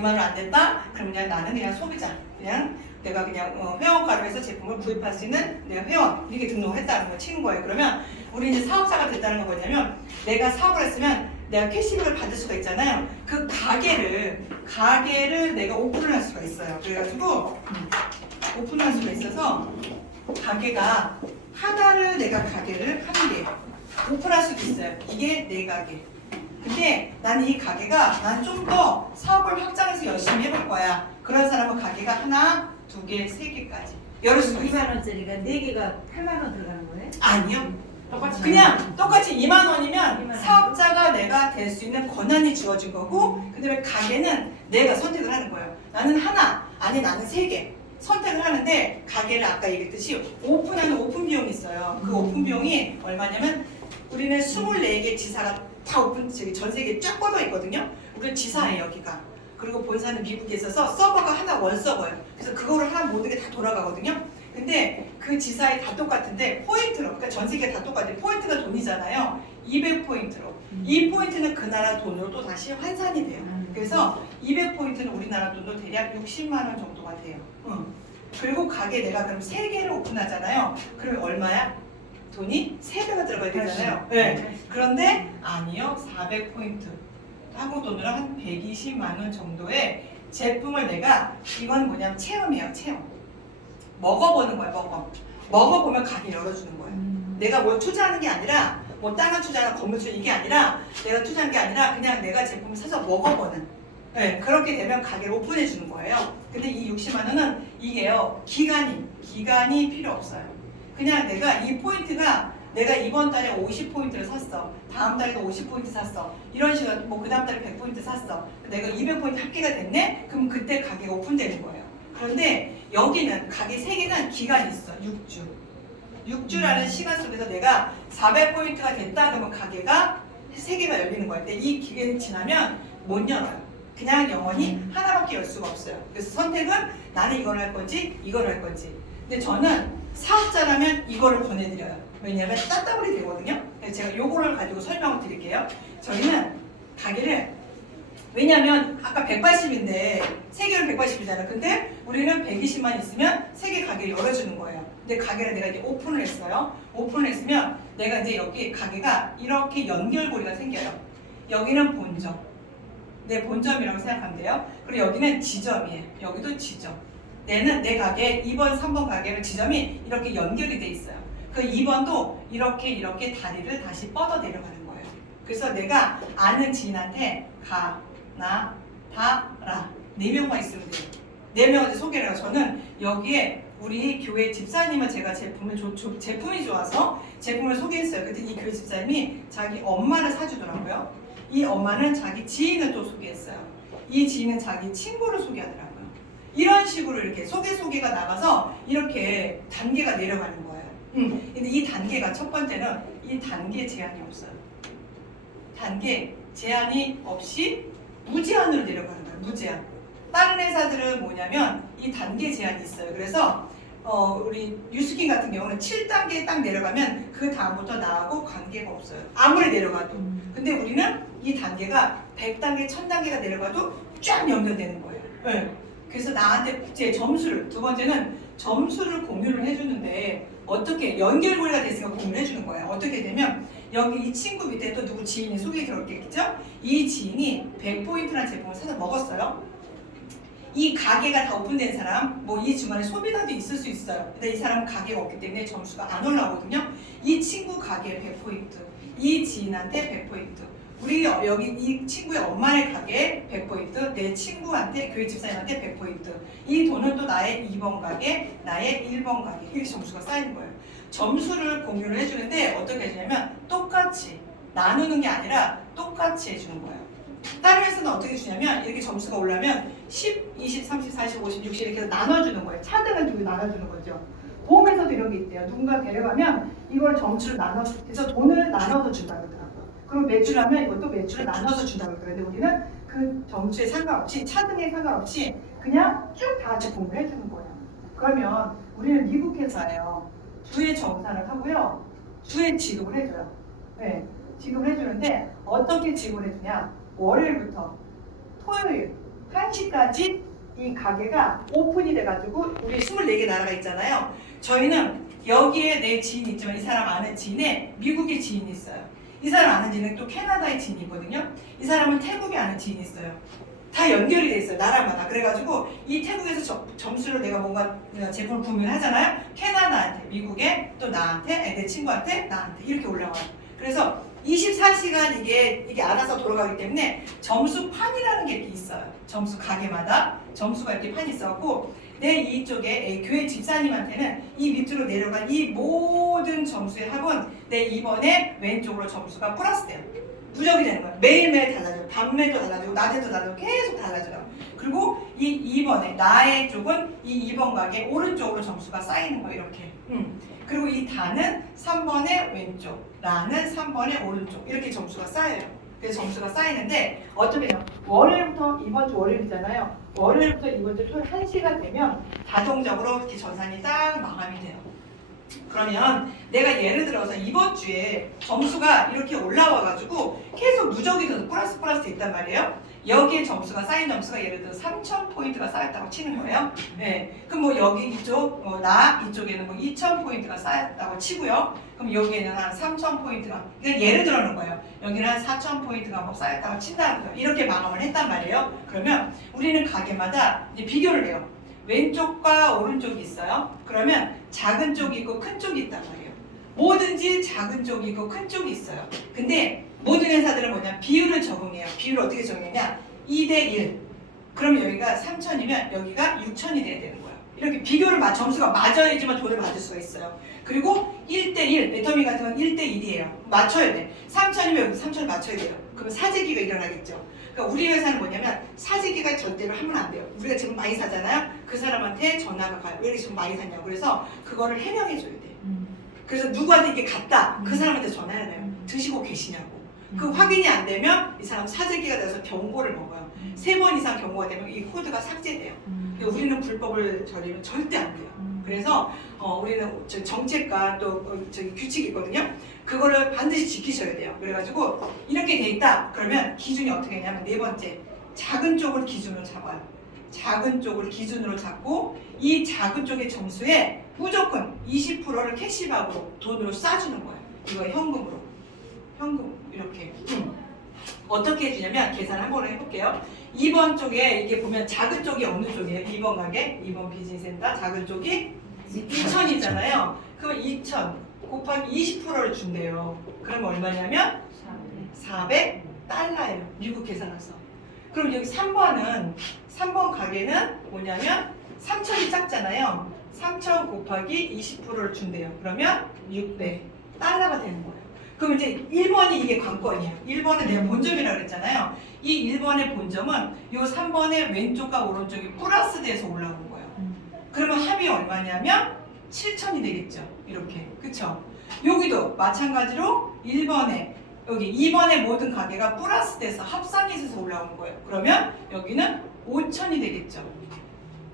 2만 원 안 됐다? 그럼 그냥 나는 그냥 소비자. 그냥 내가 그냥 회원가로 해서 제품을 구입할 수 있는 내가 회원 이렇게 등록을 했다는 거 치는 거예요. 그러면 우리 이제 사업자가 됐다는 거 뭐냐면 내가 사업을 했으면 내가 캐시백을 받을 수가 있잖아요. 그 가게를 내가 오픈을 할 수가 있어요. 그래가지고 오픈을 할 수가 있어서 가게가 하나를 내가 가게를 한 개 오픈할 수도 있어요. 이게 내 가게. 근데 나는 이 가게가 난 좀 더 사업을 확장해서 열심히 해볼 거야. 그런 사람은 가게가 하나, 두 개, 세 개까지 열을 수가 있어요. 2만 원짜리가 4개가 8만 원 들어가는 거예요? 아니요. 똑같이 그냥 똑같이 2만 원이면 2만 원. 사업자가 내가 될 수 있는 권한이 주어진 거고 그 다음에 가게는 내가 선택을 하는 거예요. 나는 하나, 아니 나는 세 개 선택을 하는데 가게를 아까 얘기했듯이 오픈하는 오픈 비용이 있어요. 그 오픈 비용이 얼마냐면 우리는 24개 지사가 다 오픈, 전 세계에 쫙 뻗어 있거든요. 우리 지사예요, 여기가. 그리고 본사는 미국에 있어서 서버가 하나 원서버예요. 그래서 그거를 한 모든 게 다 돌아가거든요. 근데 그 지사에 다 똑같은데 포인트로, 그러니까 전 세계 다 똑같아요. 포인트가 돈이잖아요. 200포인트로. 이 포인트는 그 나라 돈으로 또 다시 환산이 돼요. 그래서 200포인트는 우리나라 돈으로 대략 60만 원 정도가 돼요. 그리고 가게 내가 그럼 3개를 오픈하잖아요. 그러면 얼마야? 돈이 3배가 들어가야 되잖아요. 네. 그런데 아니요. 400포인트. 한국 돈으로 한 120만 원 정도의 제품을 내가 이건 뭐냐면 체험이에요. 체험. 먹어보는 거야. 먹어보면 가게 열어주는 거예요. 내가 뭘 투자하는 게 아니라 뭐 땅을 투자나 건물 투자 이게 아니라 내가 투자한 게 아니라 그냥 내가 제품을 사서 먹어보는 네, 그렇게 되면 가게를 오픈해 주는 거예요. 근데 이 60만 원은 이게요. 기간이 필요 없어요. 그냥 내가 이 포인트가 내가 이번 달에 50포인트를 샀어. 다음 달에도 50포인트 샀어. 이런 식으로 뭐 그 다음 달에 100포인트 샀어. 내가 200포인트 합계가 됐네? 그럼 그때 가게가 오픈되는 거예요. 그런데 여기는 가게 3개는 기간이 있어. 6주. 6주라는 시간 속에서 내가 400포인트가 됐다 그러면 가게가 3개가 열리는 거예요. 근데 이 기간이 지나면 못 열어요. 그냥 영원히 하나밖에 열 수가 없어요. 그래서 선택은 나는 이걸 할 건지 이걸 할 건지. 근데 저는 사업자라면 이거를 권해드려요. 왜냐하면 따따블이 되거든요. 그래서 제가 요거를 가지고 설명을 드릴게요. 저희는 가게를 왜냐하면 아까 180인데 3개는 180이잖아. 근데 우리는 120만 있으면 3개 가게를 열어주는 거예요. 근데 가게를 내가 이제 오픈을 했어요. 오픈을 했으면 내가 이제 여기 가게가 이렇게 연결고리가 생겨요. 여기는 본점. 내 본점이라고 생각하면 돼요. 그리고 여기는 지점이에요. 여기도 지점. 내 가게 2번, 3번 가게는 지점이 이렇게 연결이 돼 있어요. 그 2번도 이렇게 다리를 다시 뻗어 내려가는 거예요. 그래서 내가 아는 지인한테 가, 나, 다, 라 4명만 있으면 돼요. 4명한테 소개를 해요. 저는 여기에 우리 교회 집사님은 제가 제품이 좋아서 제품을 소개했어요. 그때 이 교회 집사님이 자기 엄마를 사주더라고요. 이 엄마는 자기 지인을 또 소개했어요. 이 지인은 자기 친구를 소개하더라고요. 이런 식으로 이렇게 소개가 나가서 이렇게 단계가 내려가는 거예요. 근데 이 단계가 첫 번째는 이 단계 제한이 없어요. 단계 제한이 없이 무제한으로 내려가는 거예요. 무제한. 다른 회사들은 뭐냐면 이 단계 제한이 있어요. 그래서 우리 뉴스킨 같은 경우는 7단계에 딱 내려가면 그 다음부터 나하고 관계가 없어요. 아무리 내려가도. 근데 우리는 이 단계가 100단계, 1000단계가 내려가도 쫙 연결되는 거예요. 네. 그래서 나한테 제 점수를, 두 번째는 점수를 공유를 해주는데 어떻게 연결고리가 됐으니까 공유를 해주는 거예요. 어떻게 되면 여기 이 친구 밑에 또 누구 지인이 소개 들어오겠죠? 이 지인이 100포인트라는 제품을 사서 먹었어요. 이 가게가 다 오픈된 사람, 뭐 이 주말에 소비자도 있을 수 있어요. 근데 이 사람은 가게가 없기 때문에 점수가 안 올라오거든요. 이 친구 가게에 100포인트, 이 지인한테 100포인트, 우리 여기 이 친구의 엄마의 가게에 100포인트, 내 친구한테 교회 집사님한테 100포인트. 이 돈은 또 나의 2번 가게, 나의 1번 가게 이렇게 점수가 쌓이는 거예요. 점수를 공유를 해주는데 어떻게 해주냐면 똑같이 나누는 게 아니라 똑같이 해주는 거예요. 다른 회사는 어떻게 주냐면 이렇게 점수가 올라면 10, 20, 30, 40, 50, 60 이렇게 나눠주는 거예요. 차등을 두고 나눠주는 거죠. 보험에서도 이런 게 있대요. 누군가 데려가면 이걸 점수를 나눠서 돈을 나눠서 준다고 그러더라고요. 그럼 매출을 하면 이것도 매출을 나눠서 준다고 그러는데 우리는 그 점수에 상관없이 차등에 상관없이 그냥 쭉 다 같이 공부를 해주는 거예요. 그러면 우리는 미국 회사예요. 주에 정산을 하고요. 주에 지급을 해줘요. 네, 지급을 해주는데 어떻게 지급을 해주냐? 월요일부터 토요일 1시까지 이 가게가 오픈이 돼가지고 우리 24개 나라가 있잖아요. 저희는 여기에 내 지인이 있지만 이 사람 아는 지인에 미국의 지인이 있어요. 이 사람 아는 지인은 또 캐나다의 지인이 있거든요. 이 사람은 태국에 아는 지인이 있어요. 다 연결이 돼 있어요. 나라마다. 그래가지고 이 태국에서 점수를 내가 뭔가 제품을 구매를 하잖아요. 캐나다한테, 미국에, 또 나한테, 내 친구한테, 나한테 이렇게 올라와요. 그래서 24시간 이게 알아서 돌아가기 때문에 점수판이라는 게 이렇게 있어요. 점수 가게마다 점수가 이렇게 판이 있어갖고 내 이쪽에 교회 집사님한테는 이 밑으로 내려간 이 모든 점수의 합은 내 이번에 왼쪽으로 점수가 플러스 돼요. 누적이 되는 거예요. 매일매일 달라져요. 밤에도 달라지고 낮에도 달라지고 계속 달라져요. 그리고 이 2번에 나의 쪽은 이 2번 가게 오른쪽으로 점수가 쌓이는 거예요. 이렇게. 그리고 이 다는 3번의 왼쪽, 라는 3번의 오른쪽 이렇게 점수가 쌓여요. 그래서 점수가 쌓이는데 어떻게 해요? 월요일부터 이번 주 월요일이잖아요. 월요일부터 이번 주 토요일 1시가 되면 자동적으로 이렇게 전산이 딱 마감이 돼요. 그러면 내가 예를 들어서 이번 주에 점수가 이렇게 올라와가지고 계속 누적이 돼서 플러스 있단 말이에요. 여기에 점수가 쌓인 점수가 예를 들어 3,000포인트가 쌓였다고 치는 거예요. 네. 그럼 뭐 여기 이쪽 나 이쪽에는 뭐 2,000포인트가 쌓였다고 치고요. 그럼 여기에는 한 3,000포인트가 그냥 예를 들어놓은 거예요. 여기는 한 4,000포인트가 뭐 쌓였다고 친다는 거예요. 이렇게 마감을 했단 말이에요. 그러면 우리는 가게마다 이제 비교를 해요. 왼쪽과 오른쪽이 있어요. 그러면 작은 쪽이 있고 큰 쪽이 있단 말이에요. 뭐든지 작은 쪽이 있고 큰 쪽이 있어요. 근데 모든 회사들은 뭐냐 비율을 적응해요. 비율을 어떻게 적용하냐 2대1 그러면 여기가 3,000이면 여기가 6,000이 돼야 되는 거예요. 이렇게 비교를 점수가 맞아야지만 돈을 받을 수가 있어요. 그리고 1대1 애터미 같은 건 1대1이에요. 맞춰야 돼. 3,000이면 여기 3,000을 맞춰야 돼요. 그러면 사재기가 일어나겠죠. 그러니까 우리 회사는 뭐냐면 사재기가 절대로 하면 안 돼요. 우리가 지금 많이 사잖아요. 그 사람한테 전화가 가요. 왜 이렇게 지금 많이 샀냐고. 그래서 그거를 해명해 줘야 돼. 그래서 누구한테 이게 갔다. 그 사람한테 전화해야 돼요. 드시고 계시냐고. 그 확인이 안 되면 이 사람 사재기가 돼서 경고를 먹어요. 3번 이상 경고가 되면 이 코드가 삭제돼요. 그러니까 우리는 불법을 저리면 절대 안 돼요. 그래서 우리는 정책과 또 규칙이 있거든요. 그거를 반드시 지키셔야 돼요. 그래가지고 이렇게 돼 있다. 그러면 기준이 어떻게 되냐면 4번째 작은 쪽을 기준으로 잡아요. 작은 쪽을 기준으로 잡고 이 작은 쪽의 점수에 무조건 20%를 캐시박으로 돈으로 쏴주는 거예요. 이거 현금으로. 현금 이렇게. 어떻게 해주냐면 계산을 한번 해볼게요. 2번 쪽에 이게 보면 작은 쪽이 어느 쪽이에요? 2번 가게, 2번 비즈니스센터 작은 쪽이 2,000이잖아요. 그럼 2,000 곱하기 20%를 준대요. 그럼 얼마냐면 400달러예요. 미국 계산해서. 그럼 여기 3번 가게는 뭐냐면 3,000이 작잖아요. 3,000 곱하기 20%를 준대요. 그러면 600달러가 되는 거예요. 그럼 이제 1번이 이게 관건이에요. 1번은 내가 본점이라고 그랬잖아요. 이 1번의 본점은 이 3번의 왼쪽과 오른쪽이 플러스 돼서 올라오는 거예요. 그러면 합이 얼마냐면 7,000이 되겠죠. 이렇게. 그쵸? 여기도 마찬가지로 1번에 여기 2번의 모든 가게가 플러스 돼서 합산이 있어서 올라오는 거예요. 그러면 여기는 5,000이 되겠죠.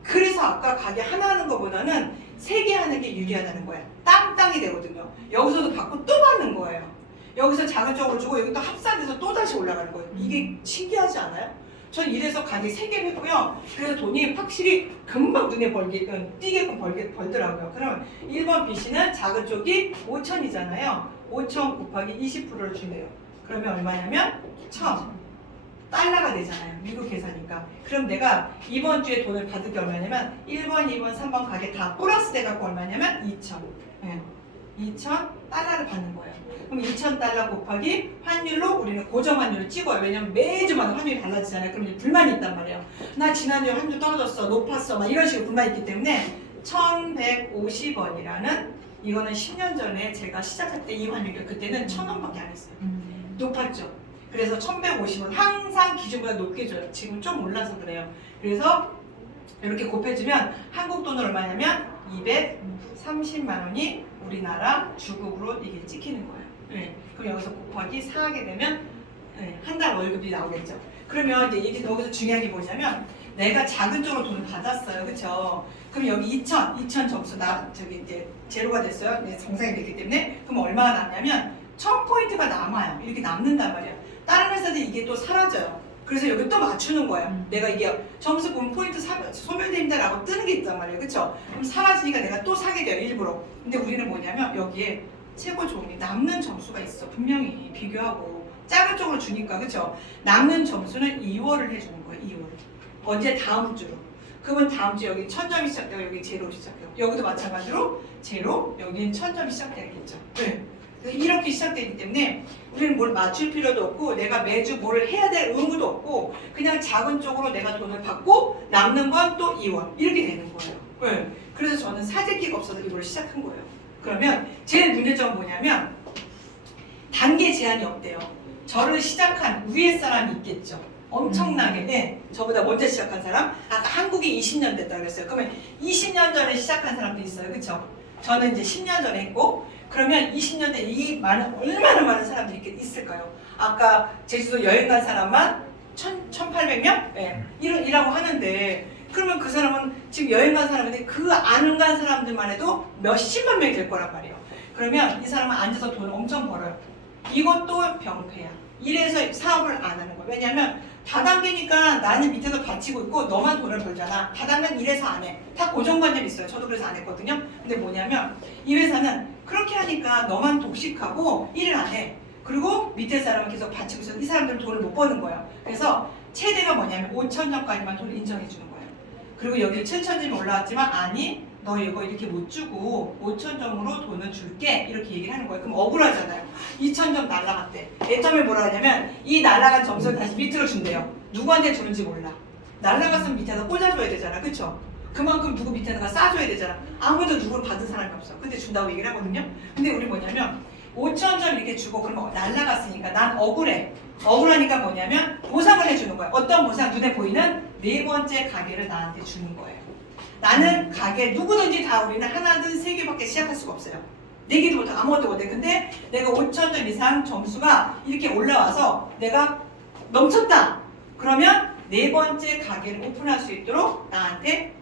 그래서 아까 가게 하나 하는 것보다는 3개 하는 게 유리하다는 거예요. 땅땅이 되거든요. 여기서도 받고 또 받는 거예요. 여기서 작은 쪽으로 주고 여기 또 합산돼서 또 다시 올라가는 거예요. 이게 신기하지 않아요? 전 이래서 가게 3개를 했고요. 그래서 돈이 확실히 금방 눈에 띄게끔 벌더라고요. 그러면 1번 BC는 작은 쪽이 5,000이잖아요. 5,000 곱하기 20%를 준대요. 그러면 얼마냐면 1,000달러가 되잖아요. 미국 계산이니까. 그럼 내가 이번 주에 돈을 받을 게 얼마냐면 1번, 2번, 3번 가게 다 플러스 돼갖고 얼마냐면 2,000. 네. 2,000달러를 받는 거예요. 그럼 2,000달러 곱하기 환율로 우리는 고정 환율을 찍어요. 왜냐면 매주마다 환율이 달라지잖아요. 그럼 이제 불만이 있단 말이에요. 나 지난주에 환율 떨어졌어, 높았어, 막 이런 식으로 불만이 있기 때문에 1,150원이라는 이거는 10년 전에 제가 시작할 때 이 환율이 그때는 1,000원밖에 안 했어요. 높았죠. 그래서 1,150원 항상 기준보다 높게 줘요. 지금 좀 올라서 그래요. 그래서 이렇게 곱해주면 한국 돈으로 얼마냐면 230만 원이 우리나라 주급으로 이게 찍히는 거예요. 네. 그럼 여기서 곱하기 4 하게 되면 네, 한 달 월급이 나오겠죠. 그러면 이제 이게 여기서 중요한 게 뭐냐면 내가 작은 쪽으로 돈을 받았어요. 그렇죠? 그럼 여기 2,000 점수 이제 제로가 됐어요. 네, 정상이 됐기 때문에 그럼 얼마나 남냐면 1,000포인트가 남아요. 이렇게 남는단 말이에요. 다른 회사들 이게 또 사라져요. 그래서 여기 또 맞추는 거야. 내가 이게 점수 보면 포인트 소멸됩니다라고 뜨는 게 있단 말이에요. 그쵸? 그럼 사라지니까 내가 또 사게 돼요. 일부러. 근데 우리는 뭐냐면 여기에 최고 종이 남는 점수가 있어. 분명히 비교하고 작은 쪽으로 주니까. 그쵸? 남는 점수는 2월을 해주는 거예요. 2월. 언제? 다음 주로. 그러면 다음 주 여기 1000점이 시작되고 여기 제로 시작해요. 여기도 마찬가지로 제로, 여기는 1000점이 시작되겠죠. 네. 이렇게 시작되기 때문에 우리는 뭘 맞출 필요도 없고 내가 매주 뭘 해야 될 의무도 없고 그냥 작은 쪽으로 내가 돈을 받고 남는 건 또 2월 이렇게 되는 거예요. 네. 그래서 저는 사재기가 없어서 이걸 시작한 거예요. 그러면 제일 문제점은 뭐냐면 단계 제한이 없대요. 저를 시작한 위에 사람이 있겠죠. 엄청나게 네, 저보다 먼저 시작한 사람 아까 한국이 20년 됐다고 그랬어요. 그러면 20년 전에 시작한 사람도 있어요. 그렇죠? 저는 이제 10년 전에 했고 그러면 20년 대 이 얼마나 많은 사람들이 있을까요? 아까 제주도 여행 간 사람만 1,800명? 네, 이라고 하는데 그러면 그 사람은 지금 여행 간 사람인데 그 안 간 사람들만 해도 몇십만 명이 될 거란 말이에요. 그러면 이 사람은 앉아서 돈을 엄청 벌어요. 이것도 병폐야. 이래서 사업을 안 하는 거예요. 왜냐하면 다단계니까 나는 밑에서 받치고 있고 너만 돈을 벌잖아. 다단계는 이래서 안 해. 다 고정관념이 있어요. 저도 그래서 안 했거든요. 근데 뭐냐면 이 회사는 그렇게 하니까 너만 독식하고 일을 안 해. 그리고 밑에 사람은 계속 받치고 있어서 이 사람들은 돈을 못 버는 거예요. 그래서 최대가 뭐냐면 5,000점까지만 돈을 인정해 주는 거예요. 그리고 여기 7,000점이 올라왔지만 아니 너 이거 이렇게 못 주고 5,000점으로 돈을 줄게 이렇게 얘기를 하는 거예요. 그럼 억울하잖아요. 2,000점 날라갔대. 애터에 뭐라 하냐면 이 날라간 점수를 다시 밑으로 준대요. 누구한테 주는지 몰라. 날라갔으면 밑에다 꽂아줘야 되잖아. 그쵸? 그만큼 누구 밑에다가 싸줘야 되잖아. 아무도 누구를 받은 사람이 없어. 근데 준다고 얘기를 하거든요. 근데 우리 뭐냐면 5,000점 이렇게 주고 그러면 날라갔으니까 난 억울해. 억울하니까 뭐냐면 보상을 해주는 거야. 어떤 보상? 눈에 보이는 네 번째 가게를 나한테 주는 거예요. 나는 가게 누구든지 다 우리는 하나든 세 개밖에 시작할 수가 없어요. 네 개도 못해 아무것도 못해. 근데 내가 5,000점 이상 점수가 이렇게 올라와서 내가 넘쳤다. 그러면 네 번째 가게를 오픈할 수 있도록 나한테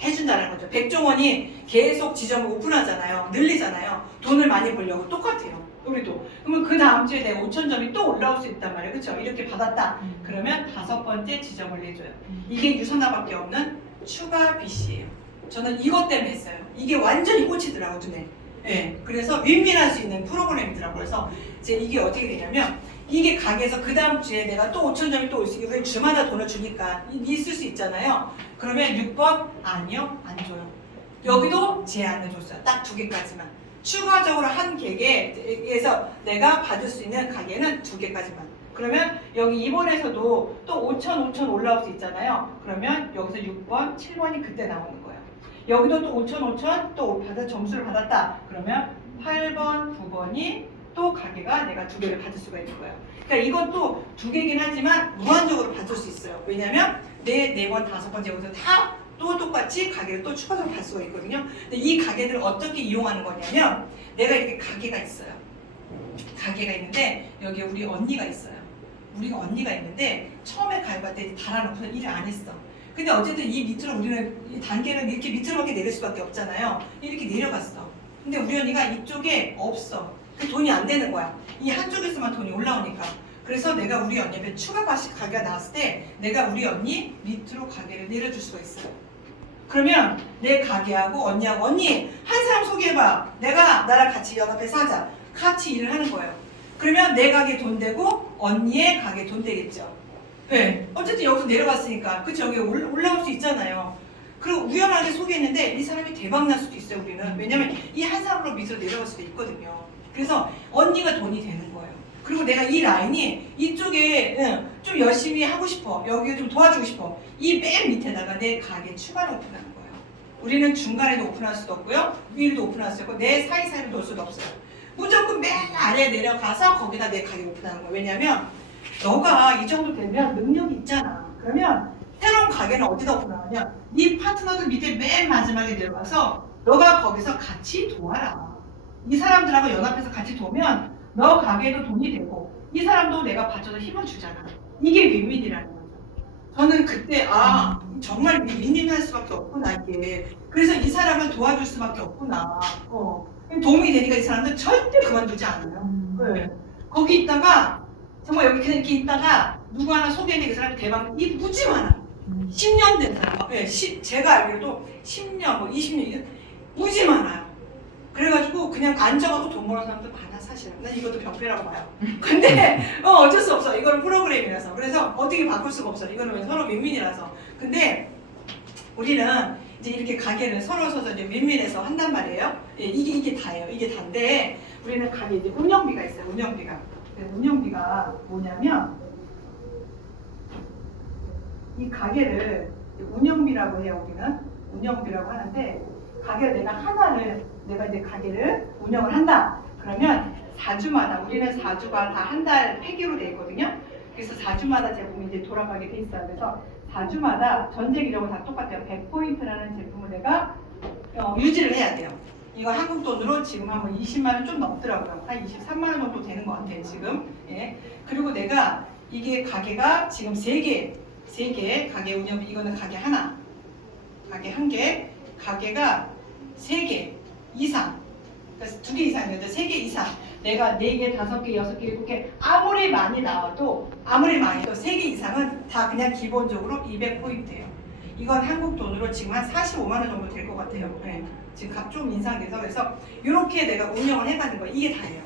해준다는 거죠. 백종원이 계속 지점을 오픈하잖아요. 늘리잖아요. 돈을 많이 벌려고 똑같아요. 우리도. 그러면 그 다음 주에 내가 5,000점이 또 올라올 수 있단 말이에요. 그렇죠? 이렇게 받았다. 그러면 5번째 지점을 내줘요. 이게 유선화밖에 없는 추가 BC예요. 저는 이것 때문에 했어요. 이게 완전히 꽂히더라고 눈에. 네, 그래서 윈윈할 수 있는 프로그램이더라고요. 그래서 이제 이게 어떻게 되냐면 이게 가게에서 그 다음 주에 내가 또 5,000점이 또 올 수 있고 주마다 돈을 주니까 있을 수 있잖아요. 그러면 6번 아니요 안 줘요. 여기도 제한을 줬어요. 딱 2개까지만. 추가적으로 한 개에서 내가 받을 수 있는 가게는 2개까지만. 그러면 여기 2번에서도 또 5,000 올라올 수 있잖아요. 그러면 여기서 6번, 7번이 그때 나오는 거예요. 여기도 또 5,000 또 점수를 받았다. 그러면 8번, 9번이 또 가게가 내가 2개를 받을 수가 있는 거예요. 그러니까 이것도 2개긴 하지만 무한적으로 받을 수 있어요. 왜냐면 4번, 5번 여기서 다 또 똑같이 가게를 또 추가적으로 받을 수가 있거든요. 근데 이 가게들을 어떻게 이용하는 거냐면 내가 이렇게 가게가 있어요. 가게가 있는데 여기 우리 언니가 있어요. 우리가 언니가 있는데 처음에 가입할 때 달아놓고 일을 안 했어. 근데 어쨌든 이 밑으로 우리는 이 단계를 이렇게 밑으로밖에 내릴 수밖에 없잖아요. 이렇게 내려갔어. 근데 우리 언니가 이쪽에 없어. 그 돈이 안 되는 거야. 이 한쪽에서만 돈이 올라오니까. 그래서 내가 우리 언니한테 추가 가게가 나왔을 때 내가 우리 언니 밑으로 가게를 내려줄 수가 있어요. 그러면 내 가게하고 언니하고 언니 한 사람 소개해봐. 내가 나랑 같이 연합해서 하자. 같이 일을 하는 거예요. 그러면 내 가게 돈 되고 언니의 가게 돈 되겠죠. 네. 어쨌든 여기서 내려갔으니까 그치 여기 올라올 수 있잖아요. 그리고 우연하게 소개했는데 이 사람이 대박 날 수도 있어요. 우리는 왜냐면 이 한 사람으로 밑으로 내려갈 수도 있거든요. 그래서 언니가 돈이 되는 거예요. 그리고 내가 이 라인이 이쪽에 좀 열심히 하고 싶어. 여기 좀 도와주고 싶어. 이 맨 밑에다가 내 가게 추가로 오픈하는 거예요. 우리는 중간에도 오픈할 수도 없고요. 위로도 오픈할 수 없고 내 사이사이로 놓을 수도 없어요. 무조건 맨 아래에 내려가서 거기다 내 가게 오픈하는 거예요. 왜냐면 너가 이 정도 되면 능력이 있잖아. 그러면 새로운 가게는 어디다 오픈하냐? 네 파트너들 밑에 맨 마지막에 내려가서 너가 거기서 같이 도와라. 이 사람들하고 연합해서 같이 도우면 너 가게에도 돈이 되고 이 사람도 내가 받쳐서 힘을 주잖아. 이게 윈윈이라는 거죠. 저는 그때 정말 윈윈할 수밖에 없구나 이게. 그래서 이 사람을 도와줄 수밖에 없구나. 도움이 되니까 이 사람들 절대 그만두지 않아요. 네. 거기 있다가 정말 여기 그냥 이렇게 있다가 누구 하나 소개해드리는 사람이 대박 이 무지 많아. 10년 된 사람. 네, 제가 알기로도 10년, 뭐 20년 무지 많아요. 그래가지고 그냥 앉아가고 돈 버는 사람들 많아 사실. 난 이것도 병폐라고 봐요. 근데 어쩔 수 없어. 이거는 프로그램이라서. 그래서 어떻게 바꿀 수가 없어. 이거는 서로 윈윈이라서. 근데 우리는 이제 이렇게 가게를 서로 서서 이제 윈윈해서 한단 말이에요. 예, 이게 다예요. 이게 다인데 우리는 가게 이제 운영비가 있어요. 운영비가. 운영비가 뭐냐면 이 가게를 운영비라고 해요. 우리는 운영비라고 하는데 가게를 내가 이제 가게를 운영을 한다. 그러면 4주마다 우리는 4주가 다 한 달 폐기로 돼 있거든요. 그래서 4주마다 제품이 이제 돌아가게 돼 있어요. 그래서 4주마다 전체 기록은 다 똑같아요. 100포인트라는 제품을 내가 유지를 해야 돼요. 이거 한국 돈으로 지금 한번 20만 원 좀 넘더라고요. 한 23만 원 정도 되는 것 같아요. 지금. 예. 그리고 내가 이게 가게가 지금 3개 가게 운영 이거는 가게 하나, 가게 한 개, 가게가 3개 이상. 그래서 2개 이상이죠. 3개 이상. 내가 4개, 5개, 6개, 7개 아무리 많이 나와도 3개 이상은 다 그냥 기본적으로 200포인트예요. 이건 한국 돈으로 지금 한 45만 원 정도 될 것 같아요. 네. 지금 값 좀 인상돼서 그래서 이렇게 내가 운영을 해가는 거예요. 이게 다예요.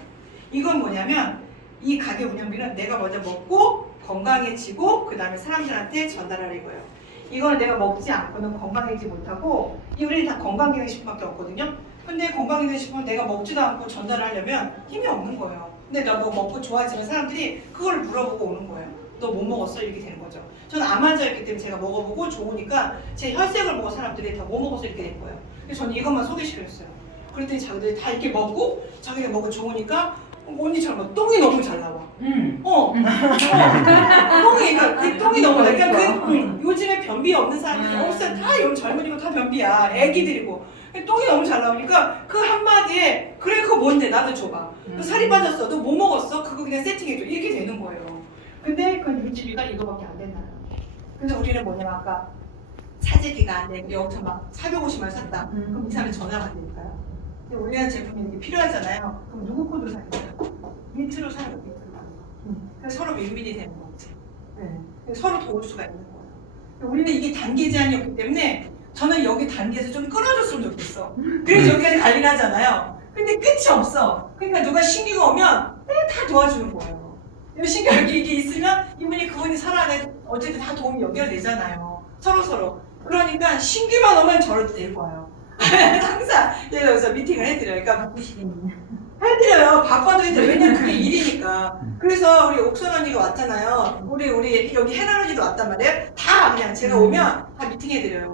이건 뭐냐면 이 가게 운영비는 내가 먼저 먹고 건강해지고 그 다음에 사람들한테 전달하는 거예요. 이거는 내가 먹지 않고는 건강해지지 못하고 우리는 다 건강기능식품밖에 없거든요. 근데 건강기능식품은 내가 먹지도 않고 전달하려면 힘이 없는 거예요. 근데 나 뭐 먹고 좋아지면 사람들이 그걸 물어보고 오는 거예요. 너 뭐 먹었어? 이렇게 되는 거죠. 저는 암 환자였기 때문에 제가 먹어보고 좋으니까 제 혈색을 보고 사람들이 다 뭐 먹어서 이렇게 된 거예요. 그래서 저는 이것만 소개시켰어요. 그랬더니 자기들이 다 이렇게 먹고 자기가 먹고 좋으니까 언니처럼 똥이 너무 잘 나와. 똥이 그 똥이 너무 나. 그러니까 요즘에 변비 없는 사람들이 없어요. 다 요즘 젊은이고 다 변비야. 애기들이고 똥이 너무 잘 나오니까 그 한마디에 그래 그거 뭔데 나도 줘봐. 너 살이 빠졌어. 너 뭐 먹었어? 그거 그냥 세팅해줘. 이렇게 되는 거예요. 근데 그 유지비가 이거밖에 안 된다는 거예요. 그래서 우리는 뭐냐면 아까 차제기가 안 되고 여기서 막 450만 원 샀다. 그럼 이 사람이 전화가 안 되니까요. 근데 우리나라 제품이 이렇게 필요하잖아요. 그럼 누구 코드로 사야 돼요? 민트로 사요. 민트로. 그래서 서로 윈윈이 되는 거지. 네. 서로 도울 수가 있는 거예요. 우리는 이게 단계 제한이 없기 때문에 저는 여기 단계에서 좀 끊어줬으면 좋겠어. 그래서 여기까지 관리를 하잖아요. 근데 끝이 없어. 그러니까 누가 신규가 오면 내가 다 도와주는 거예요. 신규가 이게 있으면 이분이 그분이 살아내 어쨌든 다 도움이 연결되잖아요. 서로. 그러니까 신규만 오면 저래도 될 거예요. 항상 제가 여기서 미팅을 해드려요. 그러니까 해드려요. 바빠도 해드려요. 왜냐면 그게 일이니까. 그래서 우리 옥선 언니가 왔잖아요. 우리 여기 해나 언니도 왔단 말이에요. 다 그냥 제가 오면 다 미팅 해드려요.